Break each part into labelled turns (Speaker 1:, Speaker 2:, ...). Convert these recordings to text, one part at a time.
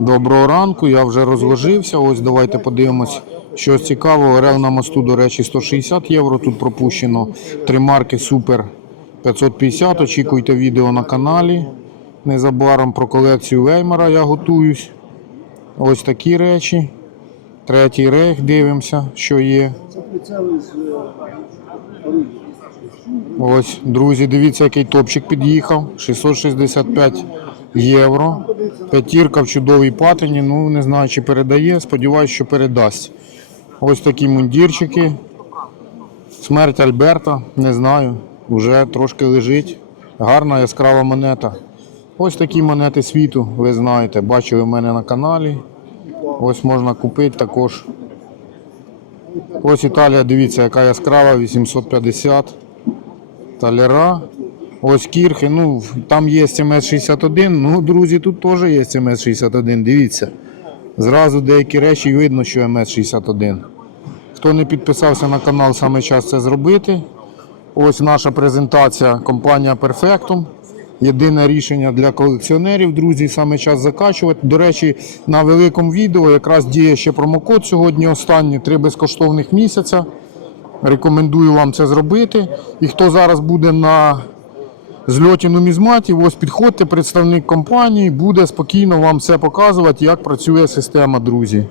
Speaker 1: Доброго ранку, я вже розложився. Ось давайте подивимось, що цікавого. Орел на мосту, до речі, 160 євро. Тут пропущено. Три марки Супер 550. Очікуйте відео на каналі. Незабаром про колекцію Веймара я готуюсь. Ось такі речі. Третій рейх дивимося, що є. Ось, друзі, дивіться, який топчик під'їхав. 665 євро. П'ятірка в чудовій патині. Ну, не знаю, чи передає. Сподіваюсь, що передасть. Ось такі мундірчики. Смерть Альберта, не знаю. Уже трошки лежить. Гарна яскрава монета. Ось такі монети світу, ви знаєте, бачили в мене на каналі. Ось можна купити також. Ось Італія, дивіться, яка яскрава, 850 таляра. Ось кірхи, ну там є МС-61. Ну, друзі, тут теж є МС-61. Дивіться. Зразу деякі речі видно, що МС-61. Хто не підписався на канал, саме час це зробити. Ось наша презентація компанія Perfectum. Єдине рішення для колекціонерів, друзі, саме час закачувати. До речі, на великому відео якраз діє ще промокод сьогодні останній, три безкоштовних місяця. Рекомендую вам це зробити. І хто зараз буде на зльоті нумізматів, ось підходьте, представник компанії, буде спокійно вам все показувати, як працює система, друзі.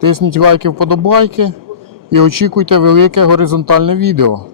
Speaker 1: Тисніть лайки, вподобайки і очікуйте велике горизонтальне відео.